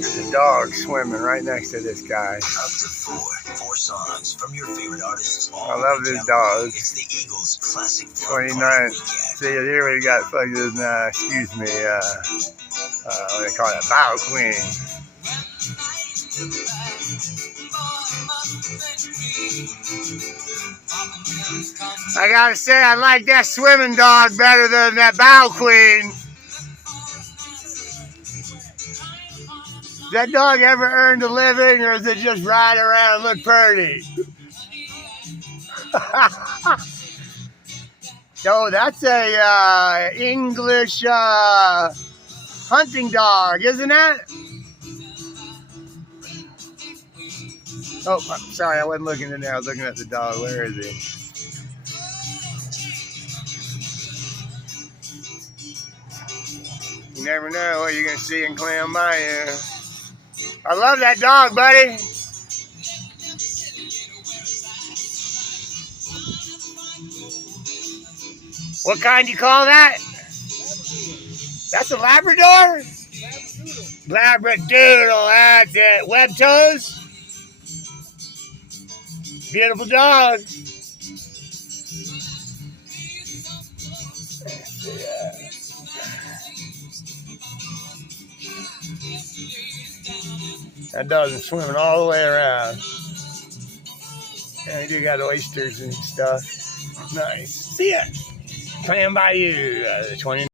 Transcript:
There's a dog swimming right next to this guy. Up to four songs from your favorite artists. I love this dog. It's the Eagles' classic 29. See, here we got fucking, excuse me, what do they call it? Bayou Queen. I gotta say, I like that swimming dog better than that Bayou Queen. That dog ever earned a living, or is it just ride around and look pretty? So that's a English hunting dog, isn't it? Oh, I'm sorry, I wasn't looking in there. I was looking at the dog. Where is he? You never know what you're going to see in Clam Bayou. I love that dog, buddy. What kind do you call that? That's a Labrador? Labradoodle, that's it. Web toes? Beautiful dog. That dog is swimming all the way around. Yeah, we do got oysters and stuff. Nice. See ya. Clam Bayou, 20.